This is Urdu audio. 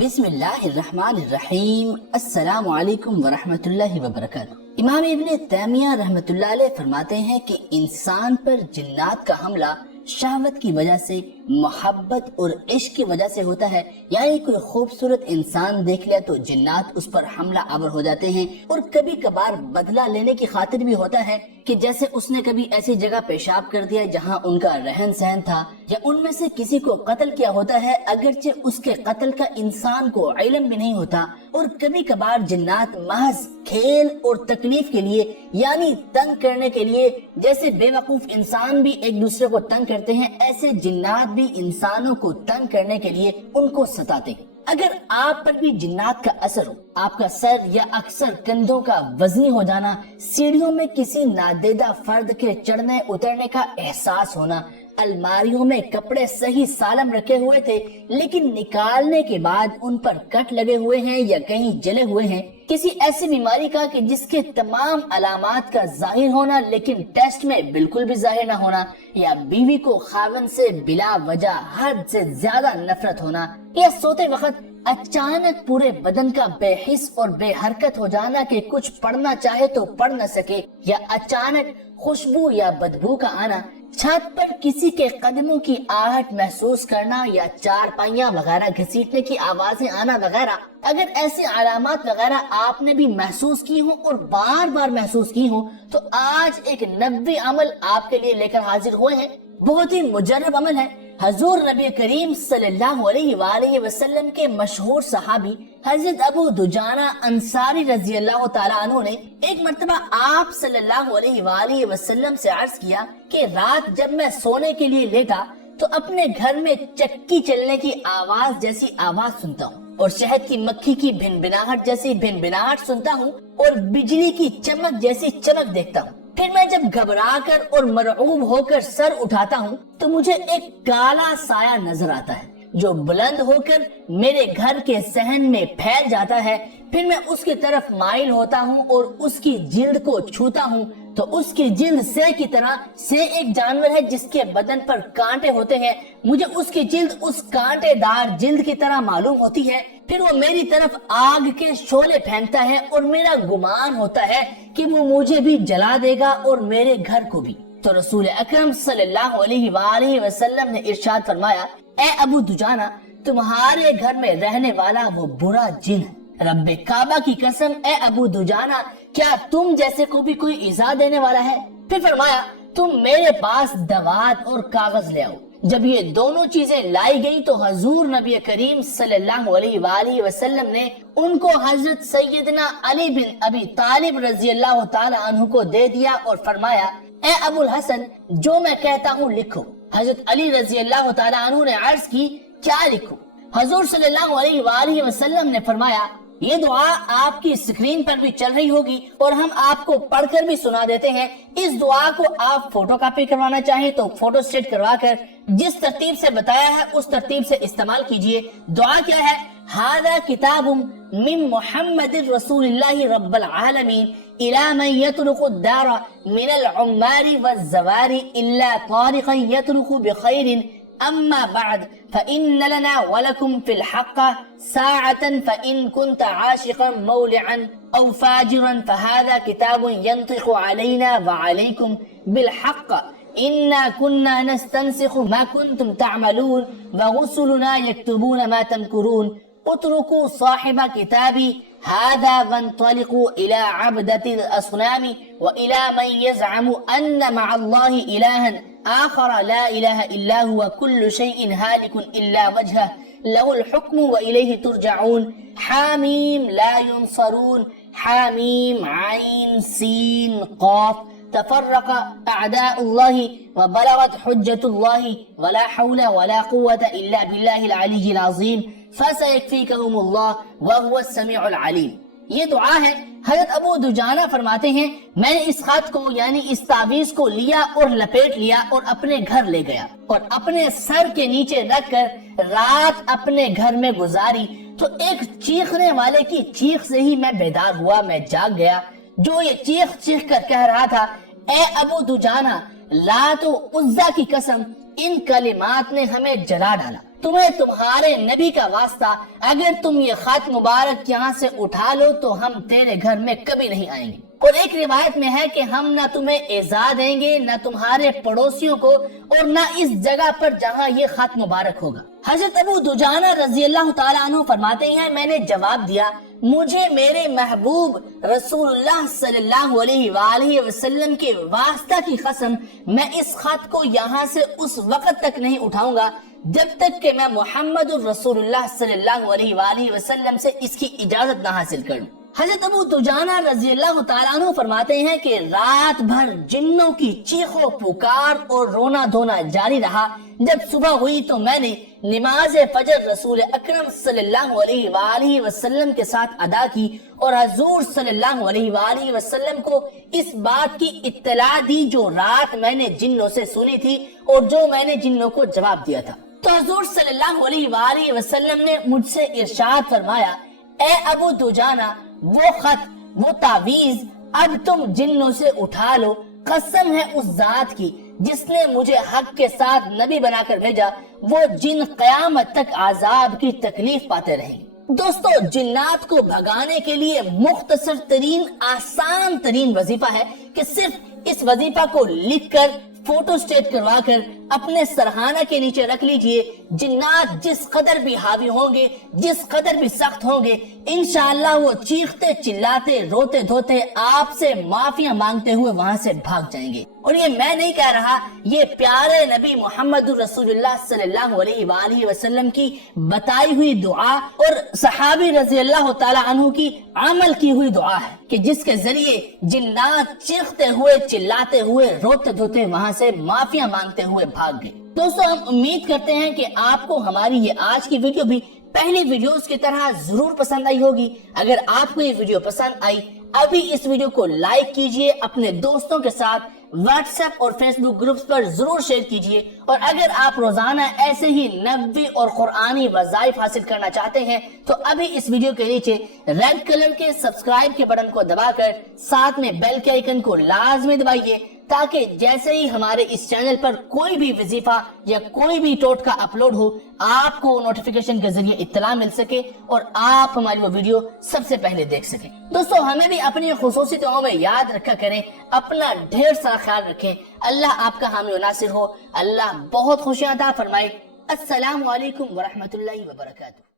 بسم اللہ الرحمن الرحیم۔ السلام علیکم ورحمۃ اللہ وبرکاتہ۔ امام ابن تیمیہ رحمۃ اللہ علیہ فرماتے ہیں کہ انسان پر جنات کا حملہ شہوت کی وجہ سے، محبت اور عشق کی وجہ سے ہوتا ہے۔ یعنی کوئی خوبصورت انسان دیکھ لیا تو جنات اس پر حملہ آور ہو جاتے ہیں، اور کبھی کبھار بدلہ لینے کی خاطر بھی ہوتا ہے کہ جیسے اس نے کبھی ایسی جگہ پیشاب کر دیا جہاں ان کا رہن سہن تھا، یا ان میں سے کسی کو قتل کیا ہوتا ہے اگرچہ اس کے قتل کا انسان کو علم بھی نہیں ہوتا۔ اور کبھی کبھار جنات محض کھیل اور تکلیف کے لیے، یعنی تنگ کرنے کے لیے، جیسے بے وقوف انسان بھی ایک دوسرے کو تنگ کرتے ہیں، ایسے جنات بھی انسانوں کو تنگ کرنے کے لیے ان کو ستاتے ہیں۔ اگر آپ پر بھی جنات کا اثر ہو، آپ کا سر یا اکثر کندھوں کا وزنی ہو جانا، سیڑھیوں میں کسی نادیدہ فرد کے چڑھنے اترنے کا احساس ہونا، الماریوں میں کپڑے صحیح سالم رکھے ہوئے تھے لیکن نکالنے کے بعد ان پر کٹ لگے ہوئے ہیں یا کہیں جلے ہوئے ہیں، کسی ایسی بیماری کا کہ جس کے تمام علامات کا ظاہر ہونا لیکن ٹیسٹ میں بالکل بھی ظاہر نہ ہونا، یا بیوی کو خاوند سے بلا وجہ حد سے زیادہ نفرت ہونا، یا سوتے وقت اچانک پورے بدن کا بے حس اور بے حرکت ہو جانا کہ کچھ پڑھنا چاہے تو پڑھ نہ سکے، یا اچانک خوشبو یا بدبو کا آنا، چھت پر کسی کے قدموں کی آہٹ محسوس کرنا، یا چارپائیاں وغیرہ گھسیٹنے کی آوازیں آنا وغیرہ۔ اگر ایسی علامات وغیرہ آپ نے بھی محسوس کی ہوں اور بار بار محسوس کی ہوں تو آج ایک نبوی عمل آپ کے لیے لے کر حاضر ہوئے ہیں۔ بہت ہی مجرب عمل ہے۔ حضور نبی کریم صلی اللہ علیہ وآلہ وسلم کے مشہور صحابی حضرت ابو دجانہ انصاری رضی اللہ تعالیٰ عنہ نے ایک مرتبہ آپ صلی اللہ علیہ وآلہ وسلم سے عرض کیا کہ رات جب میں سونے کے لیے لیٹا تو اپنے گھر میں چکی چلنے کی آواز جیسی آواز سنتا ہوں، اور شہد کی مکھی کی بھنبھناہٹ جیسی بھنبھناہٹ سنتا ہوں، اور بجلی کی چمک جیسی چمک دیکھتا ہوں۔ پھر میں جب گھبرا کر اور مرعوب ہو کر سر اٹھاتا ہوں تو مجھے ایک کالا سایہ نظر آتا ہے جو بلند ہو کر میرے گھر کے صحن میں پھیل جاتا ہے۔ پھر میں اس کی طرف مائل ہوتا ہوں اور اس کی جلد کو چھوتا ہوں تو اس کی جلد سے کی طرح سے ایک جانور ہے جس کے بدن پر کانٹے ہوتے ہیں، مجھے اس کی جلد اس کانٹے دار جلد کی طرح معلوم ہوتی ہے۔ پھر وہ میری طرف آگ کے شعلے پھینکتا ہے اور میرا گمان ہوتا ہے کہ وہ مجھے بھی جلا دے گا اور میرے گھر کو بھی۔ تو رسول اکرم صلی اللہ علیہ وآلہ وسلم نے ارشاد فرمایا، اے ابو دجانہ، تمہارے گھر میں رہنے والا وہ برا جن ہے۔ رب کعبہ کی قسم، اے ابو دجانہ، کیا تم جیسے کو بھی کوئی ایذا دینے والا ہے؟ پھر فرمایا، تم میرے پاس دوات اور کاغذ لے آؤ۔ جب یہ دونوں چیزیں لائی گئی تو حضور نبی کریم صلی اللہ علیہ وآلہ وسلم نے ان کو حضرت سیدنا علی بن ابی طالب رضی اللہ تعالی عنہ کو دے دیا اور فرمایا، اے ابو الحسن، جو میں کہتا ہوں لکھو۔ حضرت علی رضی اللہ تعالی عنہ نے عرض کی، کیا لکھوں؟ حضور صلی اللہ علیہ وآلہ وسلم نے فرمایا، یہ دعا آپ کی اسکرین پر بھی چل رہی ہوگی اور ہم آپ کو پڑھ کر بھی سنا دیتے ہیں۔ اس دعا کو آپ فوٹو کاپی کروانا چاہیں تو فوٹو سٹیٹ کروا کر جس ترتیب سے بتایا ہے اس ترتیب سے استعمال کیجئے۔ دعا کیا ہے؟ ھذا کتاب من محمد رسول اللہ رب العالمین الى من يطرق الدار من العمار والزوار الا طارقا يطرق بخير اما بعد فإن لنا ولكم في الحق ساعة فإن كنت عاشقا مولعا أو فاجرا فهذا كتاب ينطق علينا وعليكم بالحق إنا كنا نستنسخ ما كنتم تعملون ورسلنا يكتبون ما تمكرون اتركوا صاحب كتابي هذا وانطلقوا إلى عبدة الأصنام وإلى من يزعم أن مع الله إلها آخر لا إله إلا هو كل شيء هالك إلا وجهه له الحكم وإليه ترجعون حاميم لا ينصرون حاميم عين سين قاف تفرق أعداء الله وبلغت حجة الله ولا حول ولا قوة إلا بالله العلي العظيم فسيكفيكهم الله وهو السميع العليم۔ یہ دعا ہے۔ حضرت ابو دجانہ فرماتے ہیں، میں نے اس خط کو یعنی اس تعویذ کو لیا اور لپیٹ لیا اور اپنے گھر لے گیا اور اپنے سر کے نیچے رکھ کر رات اپنے گھر میں گزاری تو ایک چیخنے والے کی چیخ سے ہی میں بیدار ہوا، میں جاگ گیا، جو یہ چیخ چیخ کر کہہ رہا تھا، اے ابو دجانہ، لات و عزا کی قسم، ان کلمات نے ہمیں جلا ڈالا، تمہیں تمہارے نبی کا واسطہ اگر تم یہ خط مبارک یہاں سے اٹھا لو تو ہم تیرے گھر میں کبھی نہیں آئیں گے۔ اور ایک روایت میں ہے کہ ہم نہ تمہیں ایذا دیں گے، نہ تمہارے پڑوسیوں کو، اور نہ اس جگہ پر جہاں یہ خط مبارک ہوگا۔ حضرت ابو دجانہ رضی اللہ تعالیٰ عنہ فرماتے ہیں میں نے جواب دیا مجھے میرے محبوب رسول اللہ صلی اللہ علیہ وآلہ وسلم کے واسطہ کی قسم میں اس خط کو یہاں سے اس وقت تک نہیں اٹھاؤں گا جب تک کہ میں محمد الرسول اللہ صلی اللہ علیہ وآلہ وسلم سے اس کی اجازت نہ حاصل کروں۔ حضرت ابو دجانہ رضی اللہ تعالیٰ عنہ فرماتے ہیں کہ رات بھر جنوں کی چیخ و پکار اور رونا دھونا جاری رہا۔ جب صبح ہوئی تو میں نے نماز فجر رسول اکرم صلی اللہ علیہ وآلہ وسلم کے ساتھ ادا کی اور حضور صلی اللہ علیہ وآلہ وسلم کو اس بات کی اطلاع دی جو رات میں نے جنوں سے سنی تھی اور جو میں نے جنوں کو جواب دیا تھا۔ تو حضور صلی اللہ علیہ وآلہ وسلم نے مجھ سے ارشاد فرمایا اے ابو دجانہ وہ خط وہ تعویذ اب تم جنوں سے اٹھا لو، قسم ہے اس ذات کی جس نے مجھے حق کے ساتھ نبی بنا کر بھیجا، وہ جن قیامت تک عذاب کی تکلیف پاتے رہیں گے۔ دوستو جنات کو بھگانے کے لیے مختصر ترین آسان ترین وظیفہ ہے کہ صرف اس وظیفہ کو لکھ کر فوٹو سٹیٹ کروا کر اپنے سرہانہ کے نیچے رکھ لیجئے۔ جنات جس قدر بھی حاوی ہوں گے، جس قدر بھی سخت ہوں گے، انشاءاللہ وہ چیختے چلاتے روتے دھوتے آپ سے معافیاں مانگتے ہوئے وہاں سے بھاگ جائیں گے۔ اور یہ میں نہیں کہہ رہا، یہ پیارے نبی محمد رسول اللہ صلی اللہ علیہ وآلہ وسلم کی بتائی ہوئی دعا اور صحابی رضی اللہ تعالی عنہ کی عمل کی ہوئی دعا ہے کہ جس کے ذریعے جنات چیختے ہوئے چلاتے ہوئے روتے دھوتے وہاں سے معافیاں مانگتے ہوئے بھاگ گئے۔ دوستو ہم امید کرتے ہیں کہ آپ کو ہماری یہ آج کی ویڈیو بھی پہلی ویڈیوز کی طرح ضرور پسند آئی ہوگی۔ اگر آپ کو یہ ویڈیو پسند آئی ابھی اس ویڈیو کو لائک کیجئے، اپنے دوستوں کے ساتھ واٹس ایپ اور فیس بک گروپس پر ضرور شیئر کیجئے، اور اگر آپ روزانہ ایسے ہی نبوی اور قرآنی وظائف حاصل کرنا چاہتے ہیں تو ابھی اس ویڈیو کے نیچے ریڈ کلر کے سبسکرائب کے بٹن کو دبا کر ساتھ میں بیل کے آئیکن کو لازمی دبائیے تاکہ جیسے ہی ہمارے اس چینل پر کوئی بھی وظیفہ یا کوئی بھی ٹوٹکا اپلوڈ ہو آپ کو نوٹیفیکیشن کے ذریعے اطلاع مل سکے اور آپ ہماری وہ ویڈیو سب سے پہلے دیکھ سکیں۔ دوستو ہمیں بھی اپنی خصوصی دعاؤں میں یاد رکھا کریں، اپنا ڈھیر سارا خیال رکھیں، اللہ آپ کا حامی و ناصر ہو، اللہ بہت خوشیاں عطا فرمائے۔ السلام علیکم ورحمۃ اللہ وبرکاتہ۔